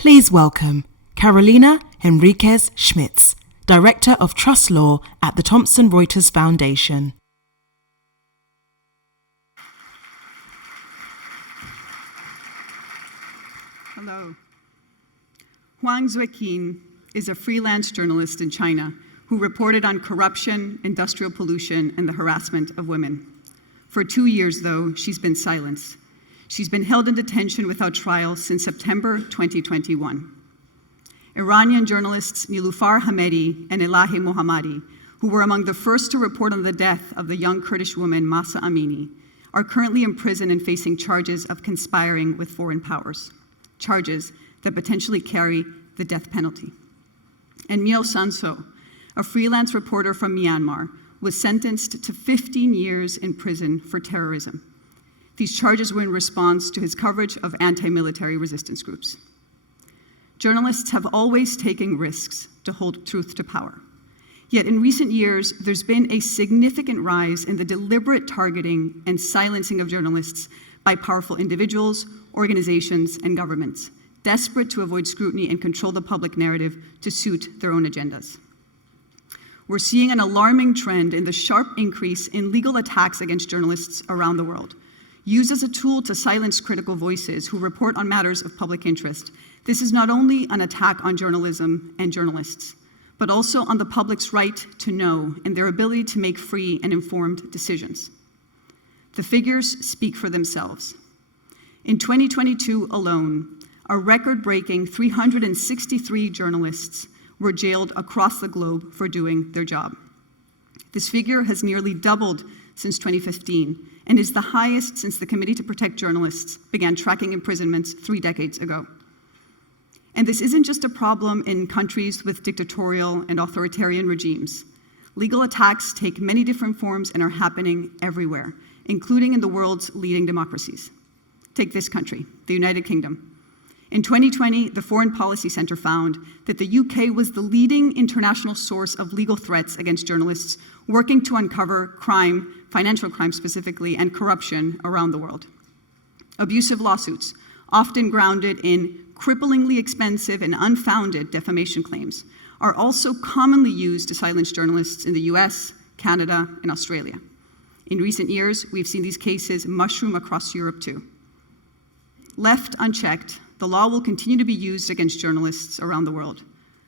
Please welcome Carolina Henriquez-Schmitz, Director of TrustLaw at the Thomson Reuters Foundation. Hello. Huang Zueqin is a freelance journalist in China who reported on corruption, industrial pollution, and the harassment of women. For 2 years, though, she's been silenced. She's been held in detention without trial since September 2021. Iranian journalists Nilufar Hamedi and Elahe Mohammadi, who were among the first to report on the death of the young Kurdish woman Mahsa Amini, are currently in prison and facing charges of conspiring with foreign powers, charges that potentially carry the death penalty. And Miao Sanso, a freelance reporter from Myanmar, was sentenced to 15 years in prison for terrorism. These charges were in response to his coverage of anti-military resistance groups. Journalists have always taken risks to hold truth to power. Yet in recent years, there's been a significant rise in the deliberate targeting and silencing of journalists by powerful individuals, organizations, and governments, desperate to avoid scrutiny and control the public narrative to suit their own agendas. We're seeing an alarming trend in the sharp increase in legal attacks against journalists around the world, used as a tool to silence critical voices who report on matters of public interest. This is not only an attack on journalism and journalists, but also on the public's right to know and their ability to make free and informed decisions. The figures speak for themselves. In 2022 alone, a record-breaking 363 journalists were jailed across the globe for doing their job. This figure has nearly doubled since 2015 and is the highest since the Committee to Protect Journalists began tracking imprisonments 3 decades ago. And this isn't just a problem in countries with dictatorial and authoritarian regimes. Legal attacks take many different forms and are happening everywhere, including in the world's leading democracies. Take this country, the United Kingdom. In 2020, the Foreign Policy Centre found that the UK was the leading international source of legal threats against journalists working to uncover crime, financial crime specifically, and corruption around the world. Abusive lawsuits, often grounded in cripplingly expensive and unfounded defamation claims, are also commonly used to silence journalists in the US, Canada, and Australia. In recent years, we've seen these cases mushroom across Europe too. Left unchecked, the law will continue to be used against journalists around the world.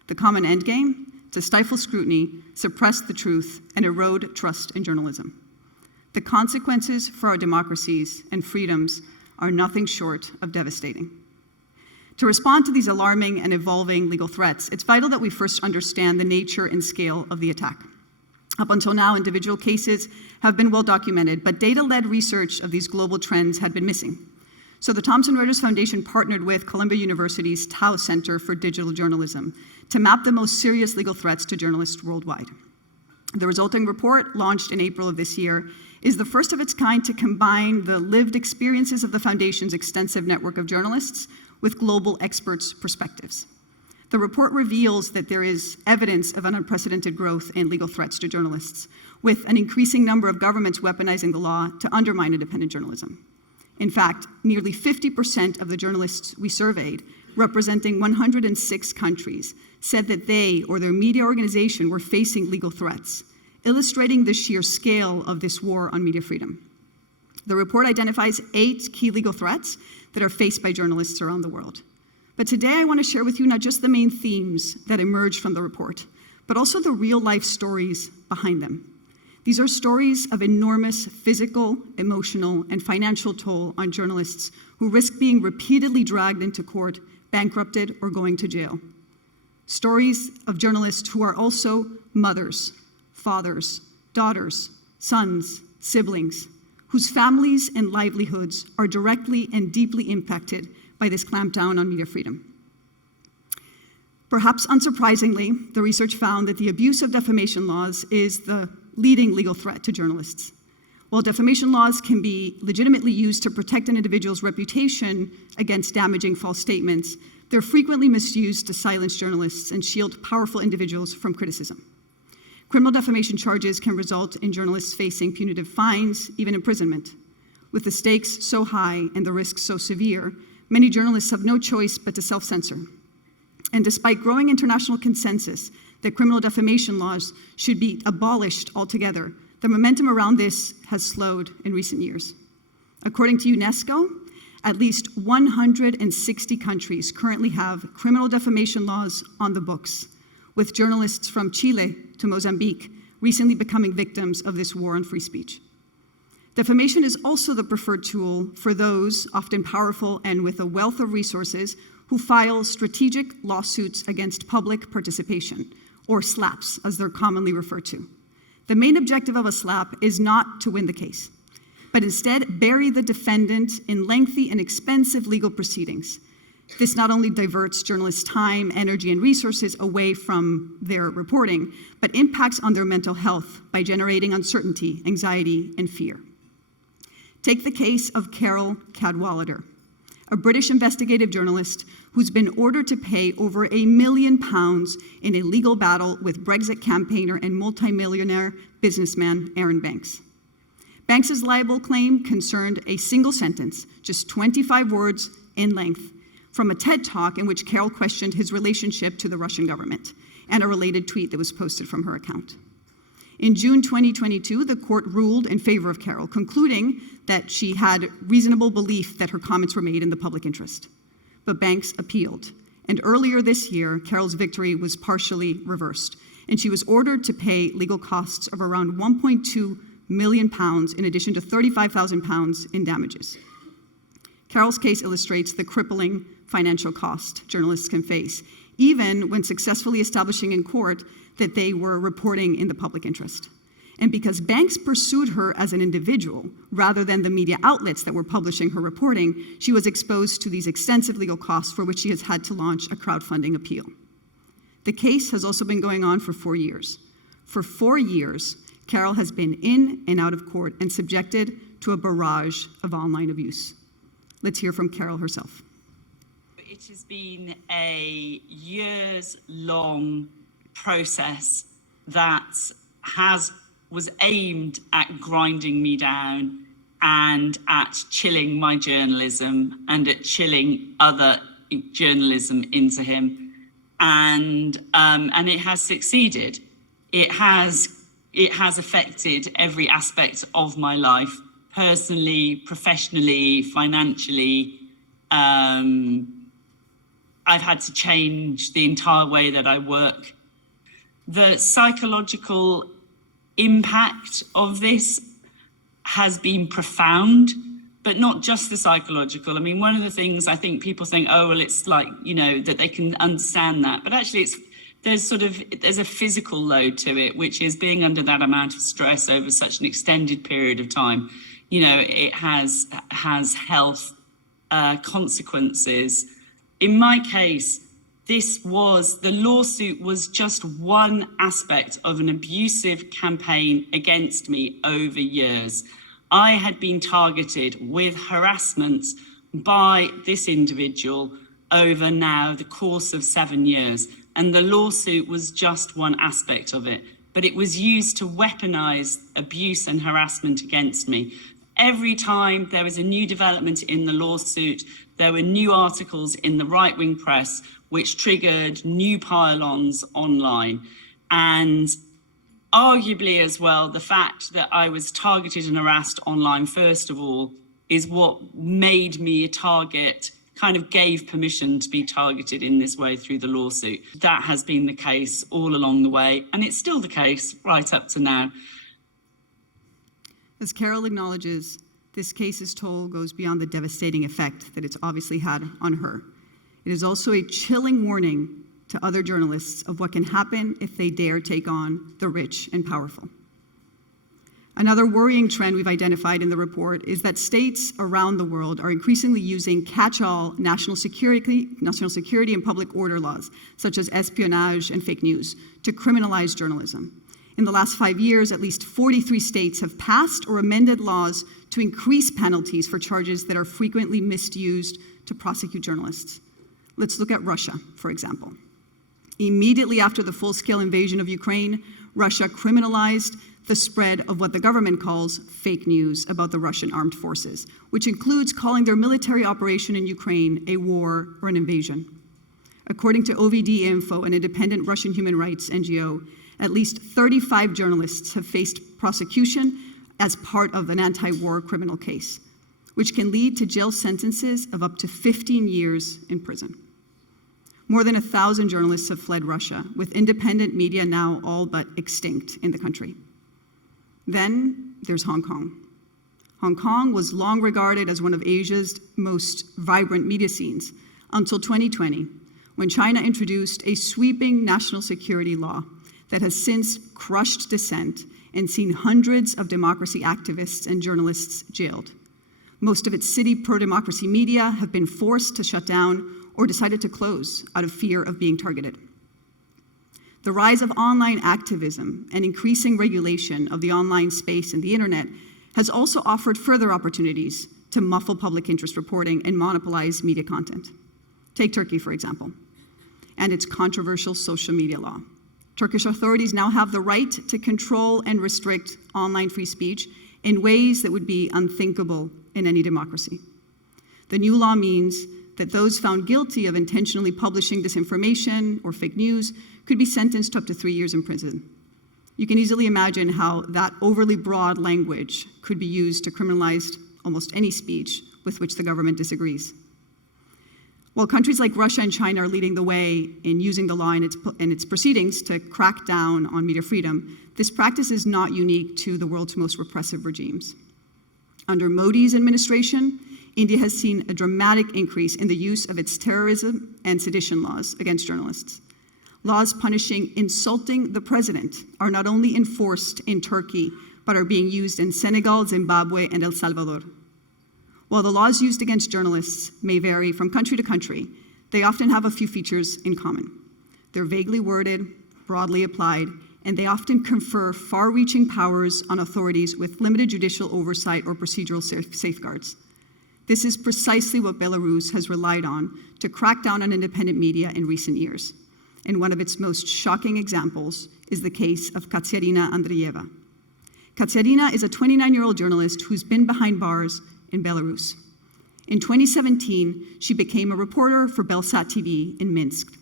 The common endgame? To stifle scrutiny, suppress the truth, and erode trust in journalism. The consequences for our democracies and freedoms are nothing short of devastating. To respond to these alarming and evolving legal threats, it's vital that we first understand the nature and scale of the attack. Up until now, individual cases have been well documented, but data-led research of these global trends had been missing. So the Thomson Reuters Foundation partnered with Columbia University's Tao Center for Digital Journalism to map the most serious legal threats to journalists worldwide. The resulting report, launched in April of this year, is the first of its kind to combine the lived experiences of the Foundation's extensive network of journalists with global experts' perspectives. The report reveals that there is evidence of an unprecedented growth in legal threats to journalists, with an increasing number of governments weaponizing the law to undermine independent journalism. In fact, nearly 50% of the journalists we surveyed, representing 106 countries, said that they or their media organization were facing legal threats, illustrating the sheer scale of this war on media freedom. The report identifies 8 key legal threats that are faced by journalists around the world. But today I want to share with you not just the main themes that emerged from the report, but also the real-life stories behind them. These are stories of enormous physical, emotional, and financial toll on journalists who risk being repeatedly dragged into court, bankrupted, or going to jail. Stories of journalists who are also mothers, fathers, daughters, sons, siblings, whose families and livelihoods are directly and deeply impacted by this clampdown on media freedom. Perhaps unsurprisingly, the research found that the abuse of defamation laws is the leading legal threat to journalists. While defamation laws can be legitimately used to protect an individual's reputation against damaging false statements, they're frequently misused to silence journalists and shield powerful individuals from criticism. Criminal defamation charges can result in journalists facing punitive fines, even imprisonment. With the stakes so high and the risks so severe, many journalists have no choice but to self-censor, And despite growing international consensus that criminal defamation laws should be abolished altogether, the momentum around this has slowed in recent years. According to UNESCO, at least 160 countries currently have criminal defamation laws on the books, with journalists from Chile to Mozambique recently becoming victims of this war on free speech. Defamation is also the preferred tool for those, often powerful and with a wealth of resources, who file strategic lawsuits against public participation, or SLAPs, as they're commonly referred to. The main objective of a SLAP is not to win the case, but instead bury the defendant in lengthy and expensive legal proceedings. This not only diverts journalists' time, energy, and resources away from their reporting, but impacts on their mental health by generating uncertainty, anxiety, and fear. Take the case of Carol Cadwallader, a British investigative journalist who's been ordered to pay over £1 million in a legal battle with Brexit campaigner and multimillionaire businessman Aaron Banks. Banks's libel claim concerned a single sentence, just 25 words in length, from a TED Talk in which Carol questioned his relationship to the Russian government, and a related tweet that was posted from her account. In June 2022, the court ruled in favor of Carol, concluding that she had reasonable belief that her comments were made in the public interest. But Banks appealed, and earlier this year, Carol's victory was partially reversed, and she was ordered to pay legal costs of around £1.2 million in addition to £35,000 in damages. Carol's case illustrates the crippling financial cost journalists can face, even when successfully establishing in court that they were reporting in the public interest. And because Banks pursued her as an individual, rather than the media outlets that were publishing her reporting, she was exposed to these extensive legal costs for which she has had to launch a crowdfunding appeal. The case has also been going on for 4 years. For 4 years, Carol has been in and out of court and subjected to a barrage of online abuse. Let's hear from Carol herself. It has been a years-long process that was aimed at grinding me down and at chilling my journalism and at chilling other journalism into him. And it has succeeded. It has affected every aspect of my life, personally, professionally, financially. I've had to change the entire way that I work. The psychological impact of this has been profound, but not just the psychological. I mean, one of the things I think people think, oh, well, it's like, that they can understand that. But actually, there's a physical load to it, which is being under that amount of stress over such an extended period of time. It has health consequences. In my case, the lawsuit was just one aspect of an abusive campaign against me over years. I had been targeted with harassment by this individual over now the course of 7 years. And the lawsuit was just one aspect of it, but it was used to weaponize abuse and harassment against me. Every time there was a new development in the lawsuit, there were new articles in the right-wing press which triggered new pile-ons online. And arguably as well, the fact that I was targeted and harassed online, first of all, is what made me a target, kind of gave permission to be targeted in this way through the lawsuit. That has been the case all along the way, and it's still the case right up to now. As Carol acknowledges, this case's toll goes beyond the devastating effect that it's obviously had on her. It is also a chilling warning to other journalists of what can happen if they dare take on the rich and powerful. Another worrying trend we've identified in the report is that states around the world are increasingly using catch-all national security and public order laws, such as espionage and fake news, to criminalize journalism. In the last 5 years, at least 43 states have passed or amended laws to increase penalties for charges that are frequently misused to prosecute journalists. Let's look at Russia, for example. Immediately after the full-scale invasion of Ukraine, Russia criminalized the spread of what the government calls fake news about the Russian armed forces, which includes calling their military operation in Ukraine a war or an invasion. According to OVD Info, an independent Russian human rights NGO, at least 35 journalists have faced prosecution as part of an anti-war criminal case, which can lead to jail sentences of up to 15 years in prison. More than 1,000 journalists have fled Russia, with independent media now all but extinct in the country. Then there's Hong Kong. Hong Kong was long regarded as one of Asia's most vibrant media scenes until 2020, when China introduced a sweeping national security law that has since crushed dissent and seen hundreds of democracy activists and journalists jailed. Most of its city pro-democracy media have been forced to shut down or decided to close out of fear of being targeted. The rise of online activism and increasing regulation of the online space and the internet has also offered further opportunities to muffle public interest reporting and monopolize media content. Take Turkey, for example, and its controversial social media law. Turkish authorities now have the right to control and restrict online free speech in ways that would be unthinkable in any democracy. The new law means that those found guilty of intentionally publishing disinformation or fake news could be sentenced to up to 3 years in prison. You can easily imagine how that overly broad language could be used to criminalize almost any speech with which the government disagrees. While countries like Russia and China are leading the way in using the law in its proceedings to crack down on media freedom, this practice is not unique to the world's most repressive regimes. Under Modi's administration, India has seen a dramatic increase in the use of its terrorism and sedition laws against journalists. Laws punishing insulting the president are not only enforced in Turkey, but are being used in Senegal, Zimbabwe, and El Salvador. While the laws used against journalists may vary from country to country, they often have a few features in common. They're vaguely worded, broadly applied, and they often confer far-reaching powers on authorities with limited judicial oversight or procedural safeguards. This is precisely what Belarus has relied on to crack down on independent media in recent years. And one of its most shocking examples is the case of Katsiarina Andreeva. Katsiarina is a 29-year-old journalist who's been behind bars in Belarus. In 2017, she became a reporter for Belsat TV in Minsk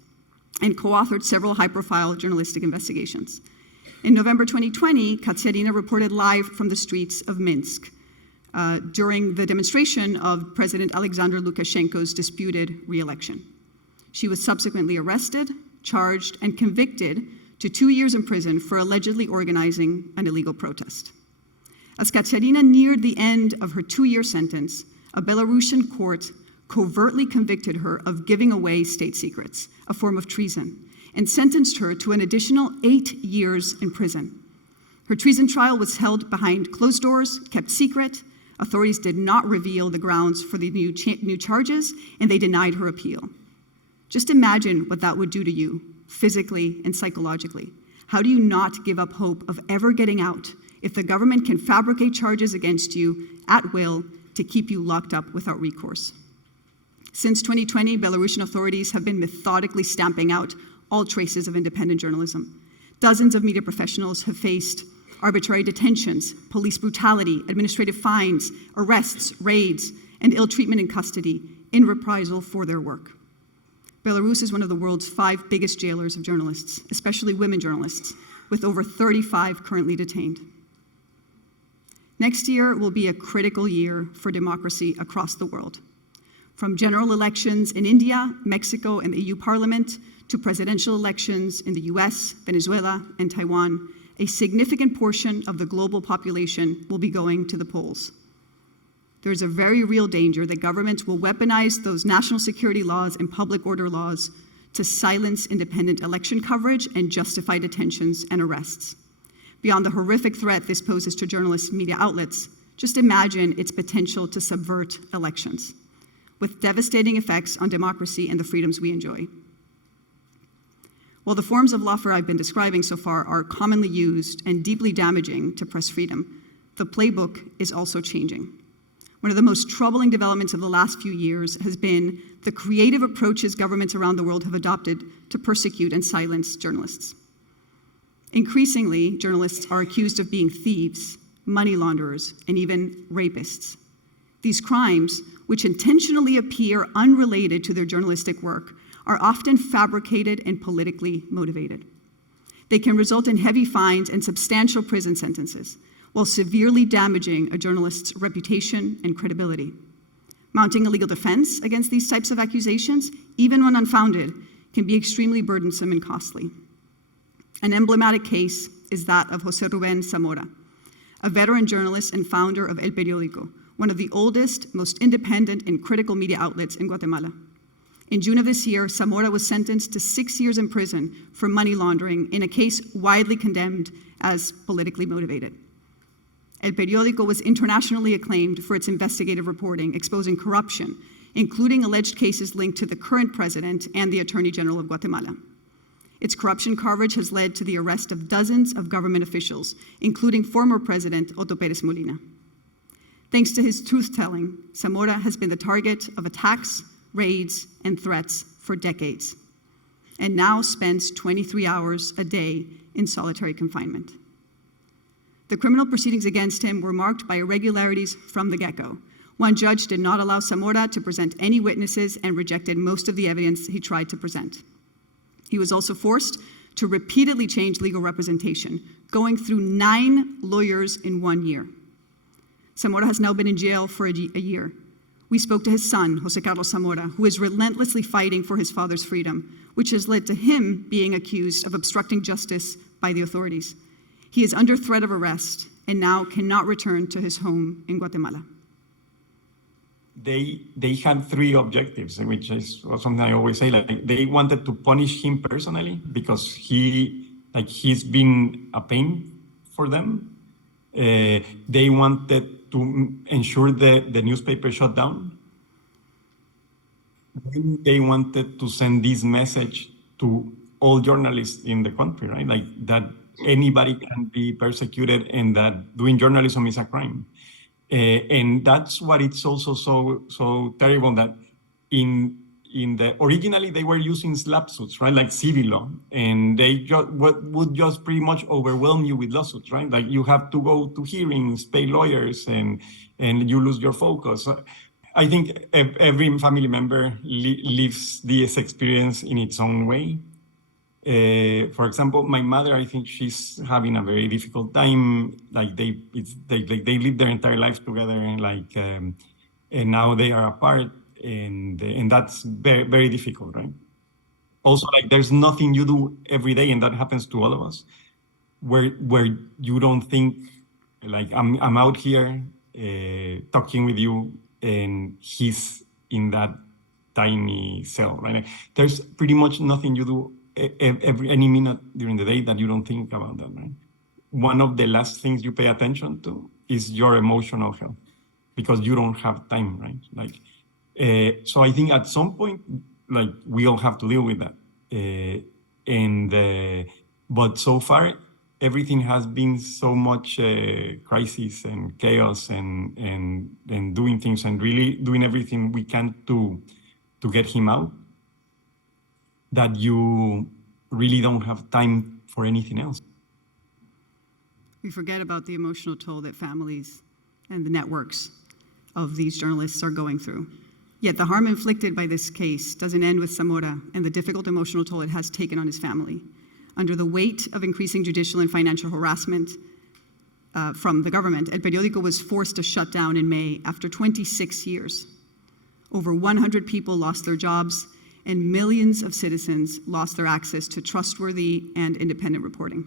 and co-authored several high-profile journalistic investigations. In November 2020, Katsiarina reported live from the streets of Minsk during the demonstration of President Alexander Lukashenko's disputed re-election. She was subsequently arrested, charged, and convicted to 2 years in prison for allegedly organizing an illegal protest. As Katsiarina neared the end of her 2-year sentence, a Belarusian court covertly convicted her of giving away state secrets, a form of treason, and sentenced her to an additional 8 years in prison. Her treason trial was held behind closed doors, kept secret. Authorities did not reveal the grounds for the new charges, and they denied her appeal. Just imagine what that would do to you, physically and psychologically. How do you not give up hope of ever getting out if the government can fabricate charges against you at will to keep you locked up without recourse? Since 2020, Belarusian authorities have been methodically stamping out all traces of independent journalism. Dozens of media professionals have faced arbitrary detentions, police brutality, administrative fines, arrests, raids, and ill treatment in custody in reprisal for their work. Belarus is one of the world's 5 biggest jailers of journalists, especially women journalists, with over 35 currently detained. Next year will be a critical year for democracy across the world. From general elections in India, Mexico, and the EU Parliament, to presidential elections in the US, Venezuela, and Taiwan, a significant portion of the global population will be going to the polls. There's a very real danger that governments will weaponize those national security laws and public order laws to silence independent election coverage and justify detentions and arrests. Beyond the horrific threat this poses to journalists and media outlets, just imagine its potential to subvert elections, with devastating effects on democracy and the freedoms we enjoy. While the forms of lawfare I've been describing so far are commonly used and deeply damaging to press freedom, the playbook is also changing. One of the most troubling developments of the last few years has been the creative approaches governments around the world have adopted to persecute and silence journalists. Increasingly, journalists are accused of being thieves, money launderers, and even rapists. These crimes, which intentionally appear unrelated to their journalistic work, are often fabricated and politically motivated. They can result in heavy fines and substantial prison sentences, while severely damaging a journalist's reputation and credibility. Mounting a legal defense against these types of accusations, even when unfounded, can be extremely burdensome and costly. An emblematic case is that of José Rubén Zamora, a veteran journalist and founder of El Periódico, one of the oldest, most independent and critical media outlets in Guatemala. In June of this year, Zamora was sentenced to 6 years in prison for money laundering in a case widely condemned as politically motivated. El Periódico was internationally acclaimed for its investigative reporting, exposing corruption, including alleged cases linked to the current president and the Attorney General of Guatemala. Its corruption coverage has led to the arrest of dozens of government officials, including former President Otto Pérez Molina. Thanks to his truth-telling, Zamora has been the target of attacks, raids, and threats for decades, and now spends 23 hours a day in solitary confinement. The criminal proceedings against him were marked by irregularities from the get-go. One judge did not allow Zamora to present any witnesses and rejected most of the evidence he tried to present. He was also forced to repeatedly change legal representation, going through 9 lawyers in 1 year. Zamora has now been in jail for a year. We spoke to his son, José Carlos Zamora, who is relentlessly fighting for his father's freedom, which has led to him being accused of obstructing justice by the authorities. He is under threat of arrest and now cannot return to his home in Guatemala. They had 3 objectives, which is something I always say. Like, they wanted to punish him personally because he's been a pain for them. They wanted to ensure the newspaper shut down. They wanted to send this message to all journalists in the country, right? Like that anybody can be persecuted and that doing journalism is a crime. And that's what it's also so terrible that originally they were using slap suits, right? Like civil law, and they would just pretty much overwhelm you with lawsuits, right? Like you have to go to hearings, pay lawyers, and you lose your focus. I think every family member lives this experience in its own way. For example, my mother, I think she's having a very difficult time. Like they lived their entire lives together, and now they are apart, and that's very, very difficult, right? Also, like there's nothing you do every day, and that happens to all of us, where you don't think, like I'm out here talking with you, and he's in that tiny cell, right? Like, there's pretty much nothing you do any minute during the day that you don't think about that, right? One of the last things you pay attention to is your emotional health, because you don't have time, right? Like, so I think at some point, like we all have to deal with that. But so far, everything has been so much crisis and chaos and doing things and really doing everything we can to get him out, that you really don't have time for anything else. We forget about the emotional toll that families and the networks of these journalists are going through. Yet the harm inflicted by this case doesn't end with Zamora and the difficult emotional toll it has taken on his family. Under the weight of increasing judicial and financial harassment from the government, El Periódico was forced to shut down in May after 26 years. Over 100 people lost their jobs, and millions of citizens lost their access to trustworthy and independent reporting.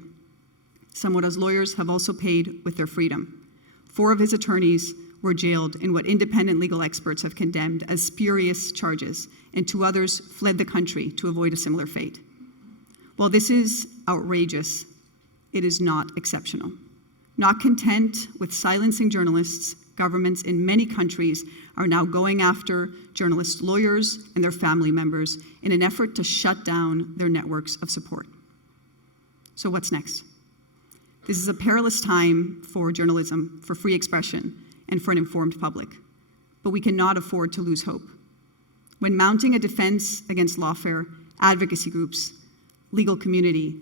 Zamora's lawyers have also paid with their freedom. 4 of his attorneys were jailed in what independent legal experts have condemned as spurious charges, and 2 others fled the country to avoid a similar fate. While this is outrageous, it is not exceptional. Not content with silencing journalists, governments in many countries are now going after journalists' lawyers and their family members in an effort to shut down their networks of support. So what's next? This is a perilous time for journalism, for free expression, and for an informed public. But we cannot afford to lose hope. When mounting a defense against lawfare, advocacy groups, legal community,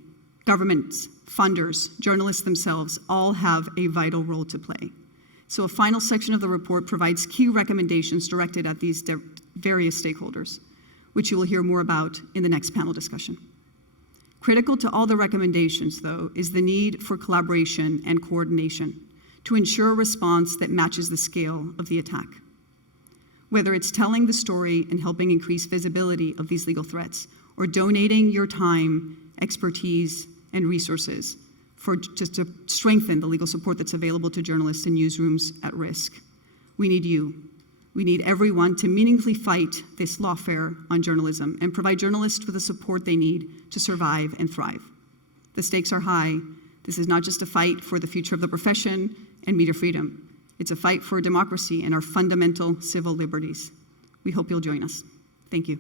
governments, funders, journalists themselves all have a vital role to play. So a final section of the report provides key recommendations directed at these various stakeholders. which you will hear more about in the next panel discussion. Critical to all the recommendations, though, is the need for collaboration and coordination to ensure a response that matches the scale of the attack. Whether it's telling the story and helping increase visibility of these legal threats, or donating your time, expertise, and resources to strengthen the legal support that's available to journalists in newsrooms at risk. We need you. We need everyone to meaningfully fight this lawfare on journalism and provide journalists with the support they need to survive and thrive. The stakes are high. This is not just a fight for the future of the profession and media freedom. It's a fight for democracy and our fundamental civil liberties. We hope you'll join us. Thank you.